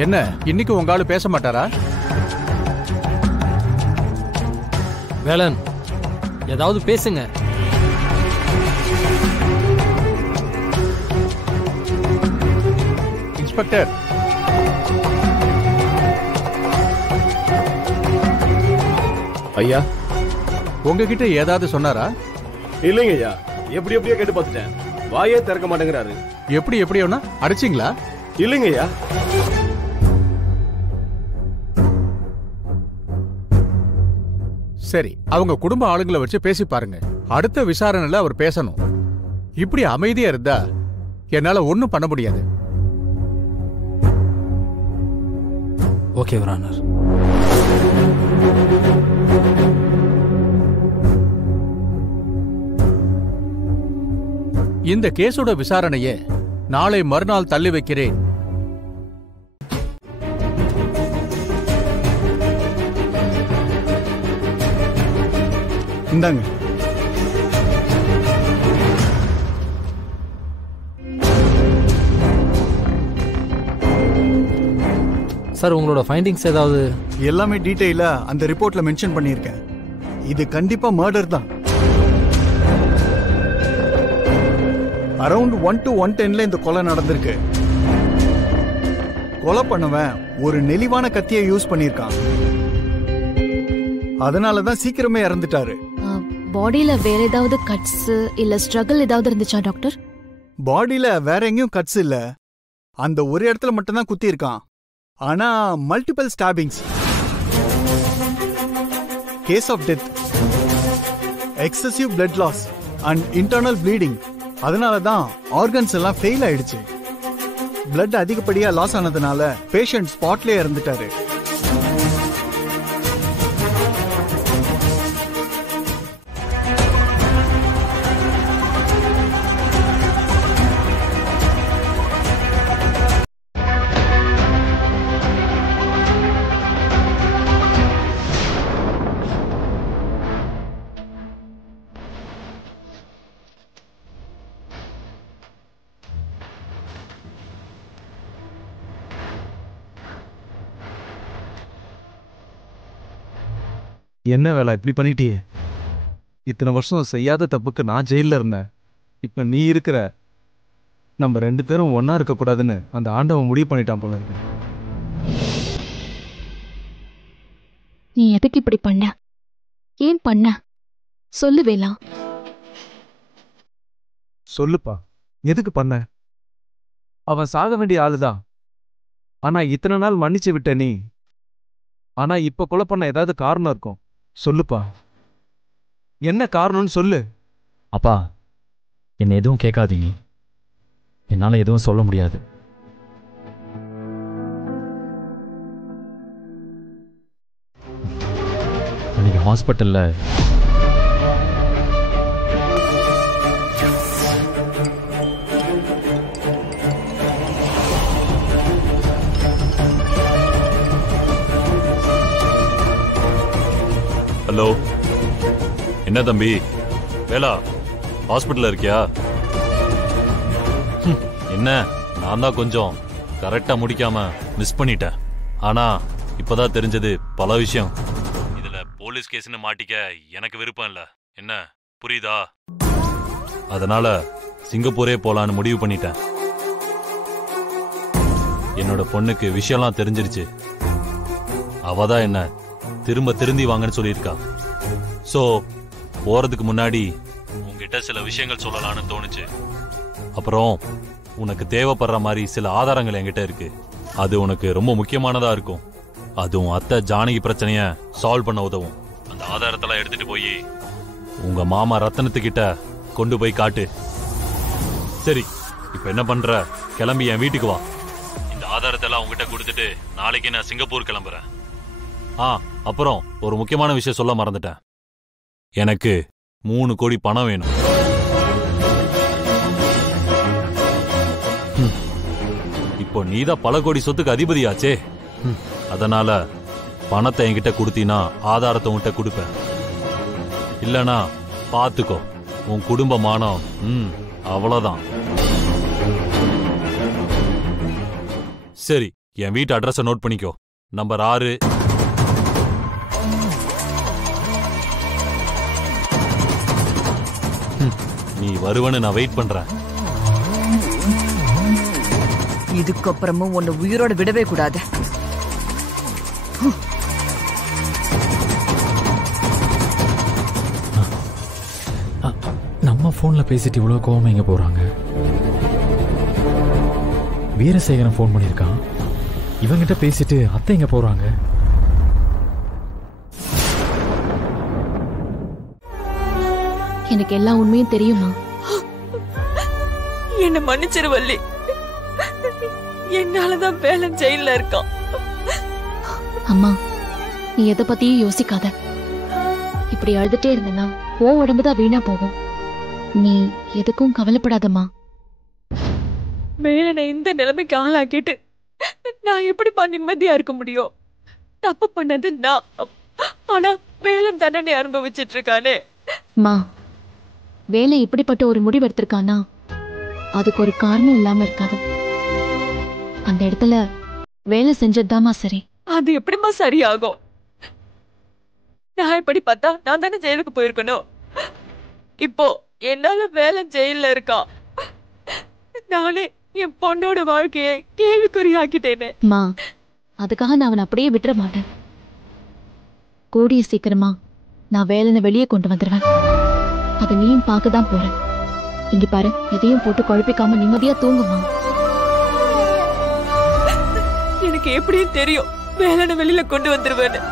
என்ன இன்னைக்கு உங்க ஆளு பேச மாட்டாரா? வேலன், ஏதாவது பேசுங்க. இன்ஸ்பெக்டர், ஐயா, உங்ககிட்ட ஏதாவது சொன்னாரா? இல்லைங்க ஐயா, எப்படியோ கேட்டு பார்த்துட்டேன். வாயே திறக்க மாட்டேங்கிறாரு. எப்படியோனா அடிச்சிங்களா? இல்லைங்க ஐயா. சரி, அவங்க குடும்ப ஆளுங்களை வச்சு பேசி பாருங்க. அடுத்த விசாரணையில அவர் பேசணும். இப்படி அமைதியா இருந்தா என்னால ஒண்ணும் பண்ண முடியாது. Okay your honour. இந்த கேஸோட விசாரணையை நாளை மறுநாள் தள்ளி வைக்கிறேன். இந்தாங்க. சார், உங்களோட ஃபைண்டிங்ஸ் ஏதாவது? எல்லாமே டீடைலா அந்த ரிப்போர்ட்ல மென்ஷன் பண்ணியிருக்கேன். இது கண்டிப்பா மர்டர் தான். அரௌண்ட் 1 to 110ல இந்த கொலை நடந்திருக்கு. கொலை பண்ணவன் ஒரு நெளிவான கத்தியை யூஸ் பண்ணியிருக்கான். அதனாலதான் சீக்கிரமே இறந்துட்டாரு. பாடியில வேற ஏதாவது கட்ஸ் இல்ல ஸ்ட்ரகிள் ஏதாவது இருந்துச்சா டாக்டர்? பாடியில வேற எங்கேயும் கட்ஸ் இல்ல. அந்த ஒரு இடத்துல மட்டும் தான் குத்தி இருக்கான். ஆனா multiple stabbings. Cause of death, excessive blood loss and internal bleeding. அதனாலதான் ஆர்கன்ஸ் எல்லாம் ஃபெயில் ஆயிடுச்சு. பிளட் அதிகப்படியா லாஸ் ஆனதுனால பேஷண்ட் ஸ்பாட்லயே இறந்துட்டாரு. என்ன வேலை இப்படி பண்ணிட்டியே? இத்தனை வருஷம் செய்யாத தப்புக்கு நான் ஜெயிலில் இருந்தேன். இப்போ நீ இருக்கிற. நம்ம 2 பேரும் ஒன்றா இருக்கக்கூடாதுன்னு அந்த ஆண்டவன் முடிவு பண்ணிட்டான் போல இருக்கு. நீ எதுக்கு இப்படி பண்ண? ஏன் பண்ண? சொல்லு வேலா. சொல்லுப்பா, எதுக்கு பண்ண? அவன் சாக வேண்டிய ஆளுதான். ஆனா இத்தனை நாள் மன்னிச்சு விட்ட நீ. ஆனா இப்ப கொலை பண்ண ஏதாவது காரணம் இருக்கும். சொல்லுப்பா, என்ன காரணம்னு சொல்லு. அப்பா, என்னை எதுவும் கேட்காதீங்க. என்னால் எதுவும் சொல்ல முடியாது. அன்னைக்கு ஹாஸ்பிட்டலில் ஹலோ, என்ன தம்பி வேலா, ஹாஸ்பிட்டல்ல இருக்கியா? என்ன, நான் தான் கொஞ்சம் கரெக்டா முடிக்காம மிஸ் பண்ணிட்டேன். ஆனா இப்பதான் தெரிஞ்சது பல விஷயம். இதுல போலீஸ் கேஸ்னு மாட்டிக்க எனக்கு விருப்பம் இல்ல. என்ன புரியுதா? அதனால சிங்கப்பூரே போலான்னு முடிவு பண்ணிட்டேன். என்னோட பொண்ணுக்கு விஷயம்லாம் தெரிஞ்சிருச்சு. அவதான் என்ன திருந்தி வாங்கன்னு சொல்லியிருக்கா. சோ போறதுக்கு முன்னாடி உங்ககிட்ட சில விஷயங்கள் சொல்லலாம்னு தோணுச்சு. அப்புறம் உனக்கு தேவைப்படுற மாதிரி சில ஆதாரங்கள் என்கிட்ட இருக்கு. அது உனக்கு ரொம்ப முக்கியமானதா இருக்கும். அதுவும் அத்தை ஜானகி பிரச்சனைய சால்வ் பண்ண உதவும். அந்த ஆதாரத்தெல்லாம் எடுத்துட்டு போய் உங்க மாமா ரத்தனத்துக்கிட்ட கொண்டு போய் காட்டு. சரி, இப்ப என்ன பண்ற? கிளம்பி என் வீட்டுக்கு வா. இந்த ஆதாரத்தெல்லாம் உங்ககிட்ட கொடுத்துட்டு நாளைக்கு நான் சிங்கப்பூர் கிளம்புறேன். அப்புறம் ஒரு முக்கியமான விஷயம் சொல்ல மறந்துட்டேன். எனக்கு 3 கோடி பணம் வேணும். இப்போ நீதான் பல கோடி சொத்துக்கு அதிபதியாச்சே. அதனால பணத்தை என்கிட்ட கொடுத்தீனா ஆதாரத்தை உன்கிட்ட கொடுப்பேன். இல்லனா பாத்துக்கோ, உன் குடும்ப மானம் அவ்வளவுதான். சரி, என் வீட்டு அட்ரஸை நோட் பண்ணிக்கோ. நம்பர் 6. நீ வருவன்னு நான் வெயிட் பண்றேன். இதுக்கப்புறமும் உன்னை உயிரோட விடவே கூடாது. நம்ம போன்ல பேசிட்டு இவ்வளவு கோவமா எங்க போறாங்க? வீரசேகரன் போன் பண்ணிருக்கான். இவங்கிட்ட பேசிட்டு அத்தை எங்க போறாங்க? எனக்கு எல்லா உண்மையும் தெரியுமா? என்ன மன்னிச்சிரு வள்ளி. என்னாலதான் வேலன் ஜெயில இருக்கான். அம்மா, நீ எதை பத்தியும் யோசிக்காத. இப்படி அழுதுட்டே இருந்தேன்னா உன் உடம்புதான் வீணா போகும். நீ எதுக்கும் கவலைப்படாதம்மா. வேலனை இந்த நிலைமைக்கு ஆளாக்கிட்டு நான் எப்படி நிம்மதியா இருக்க முடியும்? தப்பு பண்ணது நான். ஆனா வேலன் தண்டனை அனுபவிச்சிட்டு இருக்கானே. அம்மா, வேலை இப்படிப்பட்ட ஒரு முடிவு எடுத்திருக்கானா அதுக்கு ஒரு காரணம் இல்லாம இருக்காது. அந்த இடத்துல வேலை செஞ்சதுதாமா சரி. அது எப்படிமா சரியாகும்? நான் இப்படி பார்த்தா நான் தானே ஜெயிலுக்கு போயிருக்கணும். இப்போ என்னால வேலை ஜெயில இருக்கான். நானே என் பொண்ணோட வாழ்க்கையை கேள்விக்குறியாக்கிட்டேனே. அம்மா, அதுக்காக நான் அவனை அப்படியே விட்டுற மாட்டேன். கூடிய சீக்கிரமா நான் வேலையை வெளியே கொண்டு வந்துடுவேன். அதை நீயும் பார்க்கதான் போறேன். இங்க பாரு, எதையும் போட்டு குழப்பிக்காம நிம்மதியா தூங்குமா. எனக்கு எப்படியும் தெரியும் வேலனை வெளியில கொண்டு வந்துருவேன்னு.